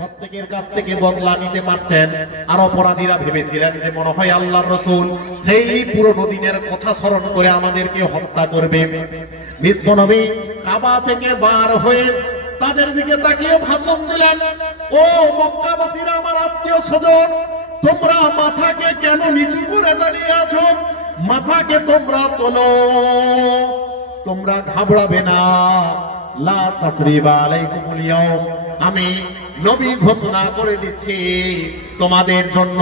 প্রত্যেকের কাছ থেকে বদলা নিতে পারতেন। আর অপরাধীরা ভেবেছিলেন যে মনে হয় আল্লাহর রাসূল সেই পুরনো দিনের কথা স্মরণ করে আমাদেরকে হত্যা করবে। বিশ্বনবী কাবা থেকে বার হয়ে তাদের দিকে তাকিয়ে ভাষণ দিলেন, ও মক্কাবাসীরা, আমার আত্মীয় স্বজন, তোমরা মাথাকে কেন নিচু করে দাঁড়িয়ে আছো? মাথাকে তোমরা তোলো, তোমরা ঘাবড়াবে না। লা তাসরিবা আলাইকুমুল ইয়াউম, আমি নবী ঘোষণা করে দিচ্ছি তোমাদের জন্য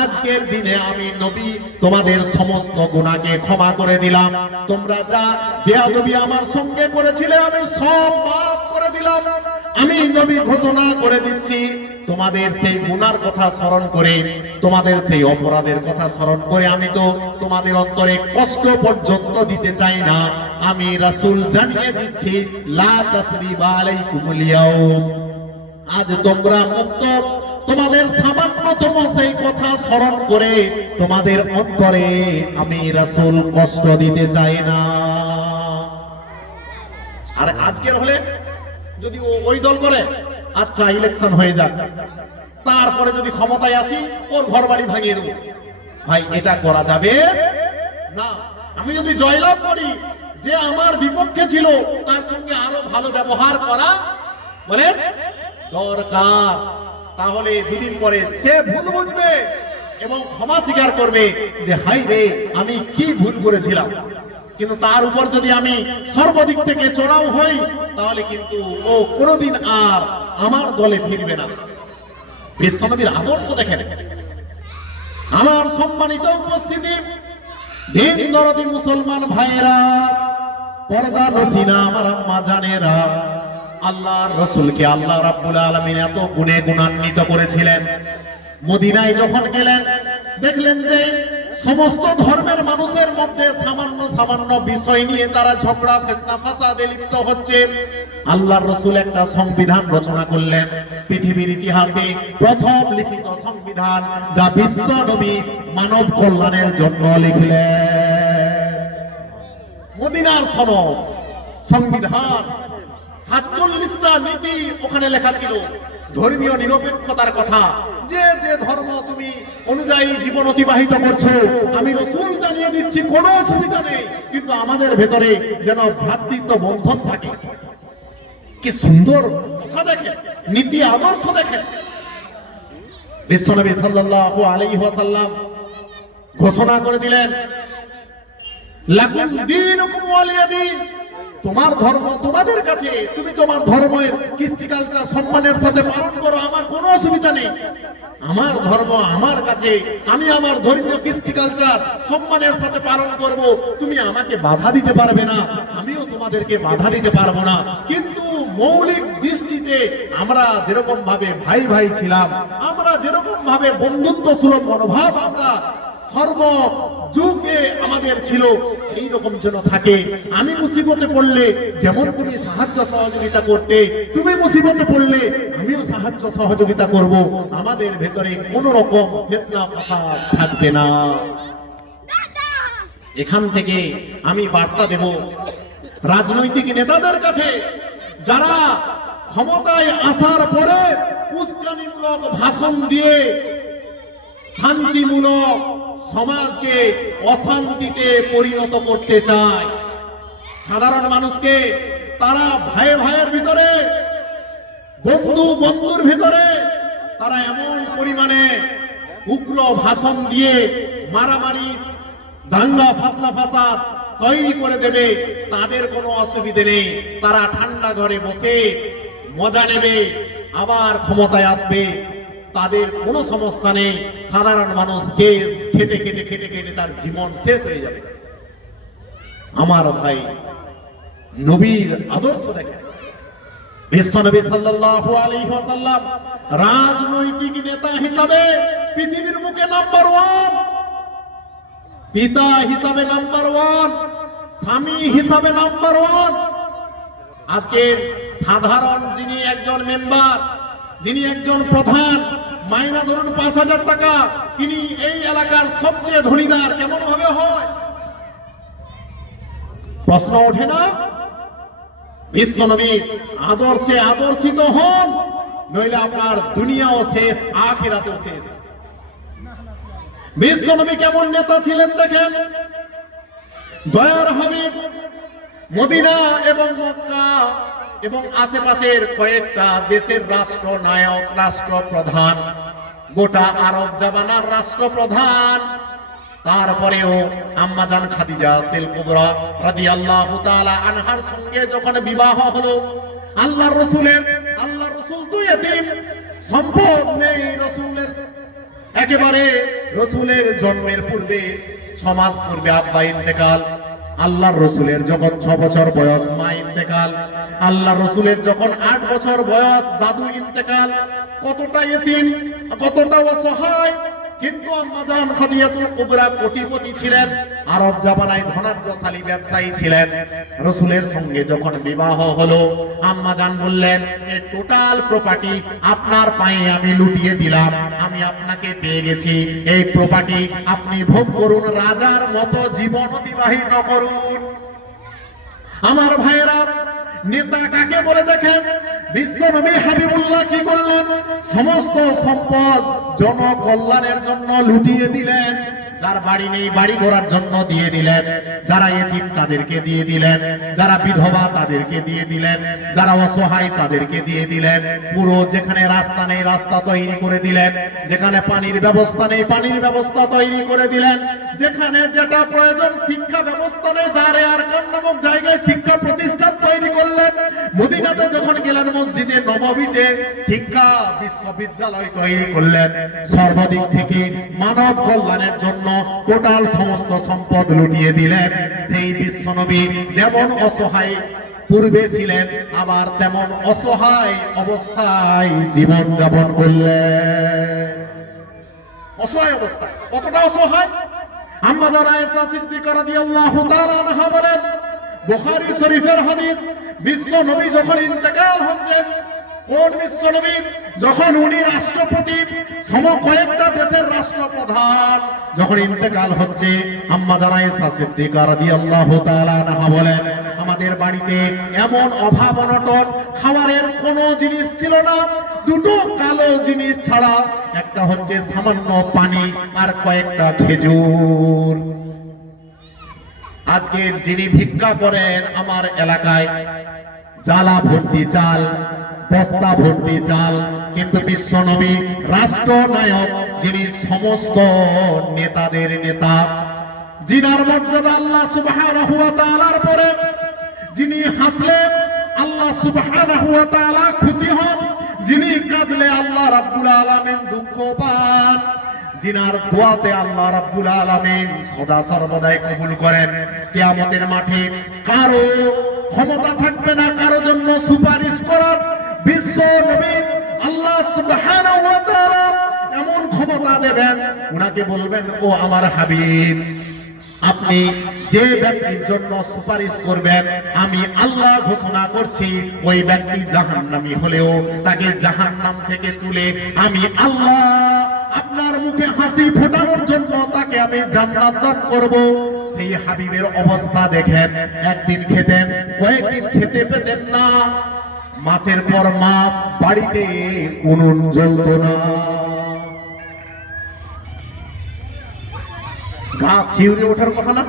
আজকের দিনে আমি নবী তোমাদের সমস্ত গুনাহকে ক্ষমা করে দিলাম। তোমরা যা বেয়াদবি আমার সঙ্গে করেছিলে আমি সব মাফ করে দিলাম। আমি নবী ঘোষণা করে দিচ্ছি তোমাদের সেই গুনার কথা স্মরণ করে, তোমাদের সেই অপরাধের কথা স্মরণ করে আমি তো তোমাদের অন্তরে কষ্ট পর্যন্ত দিতে চাই না। আমি রাসূল জানিয়ে দিচ্ছি, লা তাসরিবা আলাইকুমুল ইয়াউম, আজ তোমরা মুক্ত। তোমাদের সামান্যতম সেই কথা স্মরণ করে তোমাদের অন্তরে আমি রাসূল কষ্ট দিতে চাই না। আর আজকের হলে যদি ওই দল করে, আচ্ছা ইলেকশন হয়ে যাক, তারপরে যদি ক্ষমতায় আসি ওর ঘর বাড়ি ভাঙিয়ে দেবো, ভাই এটা করা যাবে না। আমি যদি জয়লাভ করি, যে আমার বিপক্ষে ছিল তার সঙ্গে আরো ভালো ব্যবহার করা বলে দরকার। তাহলে দুদিন পরে সে ভুল বুঝবে এবং ক্ষমা স্বীকার করবে যে হাই রে আমি কি ভুল করেছিলাম। কিন্তু তার উপর যদি আমি সর্বদিক থেকে চড়াও হই, তাহলে কিন্তু ও কোনোদিন আর আমার দলে ফিরবে না। বিশ্বনবীর আদর্শ দেখেন। আমার সম্মানিত উপস্থিতি, দিন দরদি মুসলমান ভাইয়েরা, পর্দা নসিনা আমার আম্মা জানেরা, আল্লাহর রাসূলকে আল্লাহ রাব্বুল আলামিন এত গুণে গুণান্বিত করেছিলেন। মদিনায় যখন গেলেন দেখলেন যে সমস্ত ধর্মের মানুষের মধ্যে সামান্য সামান্য বিষয় নিয়ে তারা ঝগড়া ফিতনা ফাসাদে লিপ্ত হচ্ছে। আল্লাহর রাসূল একটা সংবিধান রচনা করলেন, পৃথিবীর ইতিহাসে প্রথম লিখিত সংবিধান, যা বিশ্ব নবী মানব কল্যাণের জন্য লিখলেন। মদিনার সনদ সংবিধান, ৪৭টা নীতি ওখানে লেখা ছিল। ধর্মীয় নিরপেক্ষতার কথা, যে যে ধর্ম তুমি অনুযায়ী জীবন অতিবাহিত করছো আমি রাসূল জানিয়ে দিচ্ছি কোনো অসুবিধা নেই, কিন্তু আমাদের ভেতরে যেন ভ্রাতৃত্ব বন্ধন থাকে। কি সুন্দর কথা দেখেন, নীতি আদর্শ দেখেন। বিশ্বনবী সাল্লাল্লাহু আলাইহি ওয়াসাল্লাম ঘোষণা করে দিলেন, লাকুম দীনুকুম ওয়ালিয়া দীন, তোমার ধর্ম তোমাদের কাছে, তুমি তোমার ধর্মের কৃষ্টি কালচার সম্মানের সাথে পালন করো, আমার কোনো অসুবিধা নেই। আমার ধর্ম আমার কাছে, আমি আমার ধর্মীয় কৃষ্টি কালচার সম্মানের সাথে পালন করব। তুমি আমাকে বাধা দিতে পারবে না, আমিও তোমাদেরকে বাধা দিতে পারবো না। কিন্তু মৌলিক দৃষ্টিতে আমরা যেরকম ভাবে ভাই ভাই ছিলাম, আমরা যেরকম ভাবে বন্ধুত্ব সুলভ মনোভাব আমরা সর্ব যুগে আমাদের ছিল, এই রকম যেন থাকে। আমি মুসিবতে পড়লে যেমন তুমি সাহায্য সহযোগিতা করতে, তুমি মুসিবতে পড়লে আমিও সাহায্য সহযোগিতা করব। আমাদের ভেতরে কোন রকম ফিতনা ফাসাদ থাকবে না। এখান থেকে আমি বার্তা দেব রাজনৈতিক নেতাদের কাছে, যারা ক্ষমতায় আসার পরে উস্কানিমূলক ভাষণ দিয়ে শান্তিমূলক সমাজকে অশান্তিতে পরিণত করতে চায়। সাধারণ মানুষকে তারা ভাই ভাইয়ের ভিতরে, বন্ধু বন্ধুর ভিতরে তারা এমন পরিমাণে উগ্র ভাষণ দিয়ে মারামারি, দাঙ্গা ফাতনা ফাসাদ তৈরি করে দেবে, তাদের কোনো অসুবিধে নেই। তারা ঠান্ডা ঘরে বসে মজা নেবে, আবার ক্ষমতায় আসবে, তাদের কোনো সমস্যা নেই। সাধারণ মানুষ কেস খেটে খেটে খেটে খেটে তার জীবন শেষ হয়ে যাবে। আমার ভাই, নবীর আদর্শ দেখেন। বিশ্বনবী সাল্লাল্লাহু আলাইহি ওয়াসাল্লাম রাজনৈতিক নেতা হিসাবে পৃথিবীর মুখে নাম্বার 1, পিতা হিসাবে নাম্বার 1, স্বামী হিসাবে নাম্বার 1। আজকে সাধারণ যিনি একজন মেম্বার, যিনি একজন প্রধান, মাইনা ধরুন ৫,০০০ টাকা, তিনি এই এলাকার সবচেয়ে ধনীদার কেমন ভাবে হয়? প্রশ্ন ওঠে না? বিশ্বনবী আদর্শে আদর্শিত হন, নইলে আপনার দুনিয়াও শেষ, আখিরাতেও শেষ। বিশ্বনবী কেমন নেতা ছিলেন দেখেন। দয়ার হাবিব মদিনা এবং মক্কা এবং আশেপাশের কয়েকটা দেশের রাষ্ট্রনায়ক, রাষ্ট্রপ্রধান, গোটা আরব জামানার রাষ্ট্রপ্রধান, তারপরেও আম্মাজান খাদিজা কুবরা রাদিয়াল্লাহু তাআলা আনহার সঙ্গে যখন বিবাহ হলো, আল্লাহর রাসূল তো এতিম, সম্পদ নেই রাসূলের, একেবারে রাসূলের জন্মের পূর্বে 6 মাস পূর্বে আব্বা ইন্তেকাল, আল্লাহর রাসূলের যখন 6 বছর বয়স মা ইন্তেকাল, আল্লাহর রাসূলের যখন 8 বছর বয়স দাদু ইন্তেকাল। কতটা এতিম, কতটা অসহায়। কিন্তু আম্মাজান খাদিজাতুল কুবরা কোটিপতি ছিলেন, আরব জামানায় ধনাঢ্যশালী ব্যবসায়ী ছিলেন। রাসূলের সঙ্গে যখন বিবাহ হলো, আম্মাজান বললেন, এই টোটাল প্রপার্টি আপনার পায়ে আমি লুটিয়ে দিলাম, আমি আপনাকে পেয়ে গেছি, এই প্রপার্টি আপনি ভোগ করুন, রাজার মতো জীবন অতিবাহিত করুন। আমার ভাইয়েরা, নেতা কাকে বলে দেখেন। বিশ্বনবী হাবিবুল্লাহ কি করলেন? সমস্ত সম্পদ জনকল্যাণের জন্য লুটিয়ে দিলেন। যার বাড়ি নেই বাড়ি করার জন্য দিয়ে দিলেন, যারা এতিম তাদেরকে দিয়ে দিলেন, যারা বিধবা তাদেরকে দিয়ে দিলেন, যারা অসহায় তাদেরকে দিয়ে দিলেন। পুরো যেখানে রাস্তা নেই রাস্তা তৈরি করে দিলেন, যেখানে পানির ব্যবস্থা নেই পানির ব্যবস্থা তৈরি করে দিলেন, যেখানে যেটা প্রয়োজন শিক্ষা ব্যবস্থা নেই দারে আরকাম নামক জায়গায় শিক্ষা প্রতিষ্ঠান তৈরি করলেন। মদিনাতে যখন গেলেন মসজিদে নববীতে শিক্ষা বিশ্ববিদ্যালয় তৈরি করলেন। সর্বদিক থেকে মানব কল্যাণের জন্য টোটাল সমস্ত সম্পদ লুটিয়ে দিলেন। সেই বিশ্বনবী যেমন অসহায় পূর্বে ছিলেন, আবার তেমন অসহায় অবস্থায় জীবন যাপন করলেন। অসহায় অবস্থায়, কতটা অসহায়। আম্মাজান আয়েশা সিদ্দিকা রাদিয়াল্লাহু তাআলা আনহা বলেন, বুখারী শরীফের হাদিস, বিশ্বনবী যখন ইন্তেকাল হচ্ছেন, কোন বিশ্বনবী? যখন উনি রাষ্ট্রপতি, কয়েকটা দেশের রাষ্ট্রপ্রধান, যখন ইন্তেকাল হচ্ছে, আম্মাজান আয়েশা সিদ্দিকা রাদিয়াল্লাহু তাআলা আনহা বলেন, আমাদের বাড়িতে এমন অভাব অনটন, খাবারের কোনো জিনিস ছিল না, দুটো কালো জিনিস ছাড়া, একটা হচ্ছে সামান্য পানি আর কয়েকটা খেজুর। আজকের যিনি ভিক্ষা করেন আমার এলাকায়, জালা ভর্তি চাল, বস্তা ভর্তি চাল, কিন্তু বিশ্বনবী রাষ্ট্রনায়ক, যিনি সমস্ত নেতাদের নেতা, যিনার মর্যাদা আল্লাহ সুবহানাহু ওয়া তাআলার পরে, যিনি হাসলে আল্লাহ সুবহানাহু ওয়া তাআলা খুশি হন, যিনি কাঁদলে আল্লাহ রাব্বুল আলামিন দুঃখ পান, যিনার দোয়াতে আল্লাহ রাব্বুল আলামিন সদা সর্বদাই কবুল করেন। কিয়ামতের মাঠে কারো ক্ষমতা থাকবে না কারো জন্য সুপারিশ করার। বিশ্ব নবী আল্লাহ সুবহানাহু ওয়া তাআলা এমন ক্ষমতা দেবেন, উনাকে বলবেন, ও আমার হাবিব, আপনি যে ব্যক্তির জন্য সুপারিশ করবেন, আমি আল্লাহ ঘোষণা করছি ওই ব্যক্তি জাহান্নামী হলেও তাকে জাহান্নাম থেকে তুলে আমি আল্লাহ আপনার মুখে হাসি ফোটানোর জন্য তাকে আমি জান্নাত দান করব। সেই হাবিবের অবস্থা দেখেন, একদিন খেতেন, কয়েকদিন খেতে পেতেন না, মাসের পর মাস বাড়িতে উনুন জ্বলত না, গাছ শিউরে ওঠার কথা না।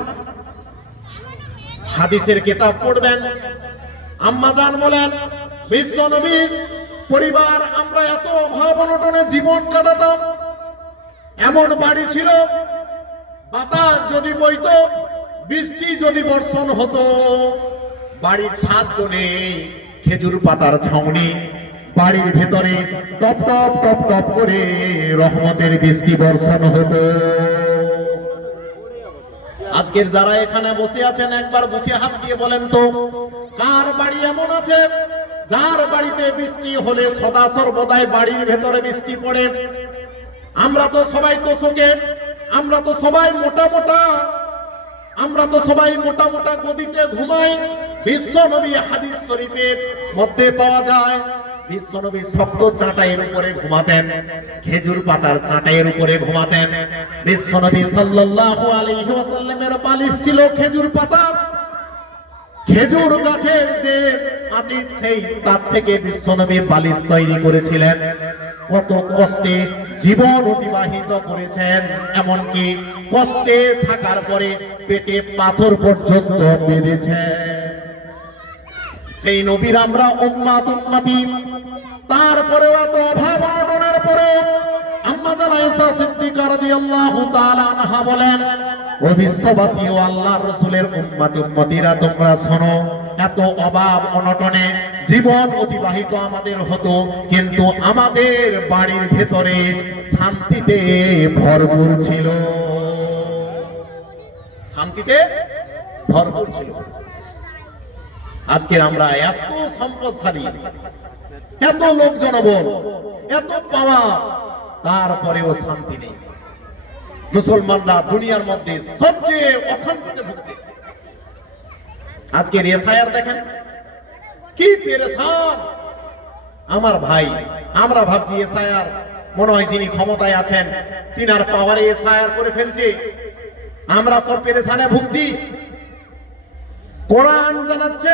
হাদিসের কিতাব পড়বেন, আম্মাজান বলেন, বিশ্বনবীর পরিবার আমরা এত অভাব অনটনে জীবন কাটাতাম, এমন বাড়ি ছিল, বাতাস যদি বইতো, বৃষ্টি যদি বর্ষণ হতো, বাড়ির ছাদ তো নেই, খেজুর পাতার ছাউনি, বাড়ির ভেতরে টপ টপ টপ টপ করে রহমতের বৃষ্টি বর্ষণ হতো। আজকের যারা এখানে বসে আছেন একবার বুকে হাত দিয়ে বলেন তো, কার বাড়ি এমন আছে যার বাড়িতে বৃষ্টি হলে সদা সর্বদাই বাড়ির ভেতরে বৃষ্টি পড়ে? আমরা তো সবাই তোষকে, আমরা তো সবাই মোটা মোটা গদিতে ঘুমাই। বিশ্বনবী হাদিস শরীফের মধ্যে পাওয়া যায়, বিশ্বনবী শক্ত চাটাইয়ের উপরে ঘুমাতেন, খেজুর পাতার চাটাইয়ের উপরে ঘুমাতেন। বিশ্বনবী সাল্লাল্লাহু আলাইহি ওয়াসাল্লামের বালিশ ছিল খেজুর পাতা। খেজুর গাছের যে আতিথ সেই তার থেকে বিশ্বনবী বালিশ তৈরি করেছিলেন। কত কষ্টে জীবন অতিবাহিত করেছেন, এমনকি কষ্টে থাকার পরে পেটে পাথর পর্যন্ত বেঁধেছেন। সেই নবীর আমরা উম্মতি, তারপরেও এত অভাব অনটনের পরে আম্মা জান আয়েশা সিদ্দিকা রাদিয়াল্লাহু তাআলা আনহা বলেন, ও বিশ্ববাসী ও আল্লাহর রাসূলের উম্মতিরা তোমরা শোনো, এত অভাব অনটনে জীবন অতিবাহিত আমাদের হতো, কিন্তু আমাদের বাড়ির ভেতরে শান্তিতে ভরপুর ছিল, শান্তিতে ভরপুর ছিল। আজকে আমরা এত সম্পদশালী, এত লোক জনবল, এত পাওয়া, তারপরেও শান্তি নেই। মুসলমানরা দুনিয়ার মধ্যে সবচেয়ে অশান্তিতে ভুগছে। আজকে এসআইআর দেখেন কি পেরেশান আমার ভাই। আমরা ভাবছি এসআইআর মনে হয় যিনি ক্ষমতায় আছেন তিনার পাওয়ারে এসআইআর করে ফেলছে, আমরা সব পেরেশানে ভুগছি। কোরআন জানাচ্ছে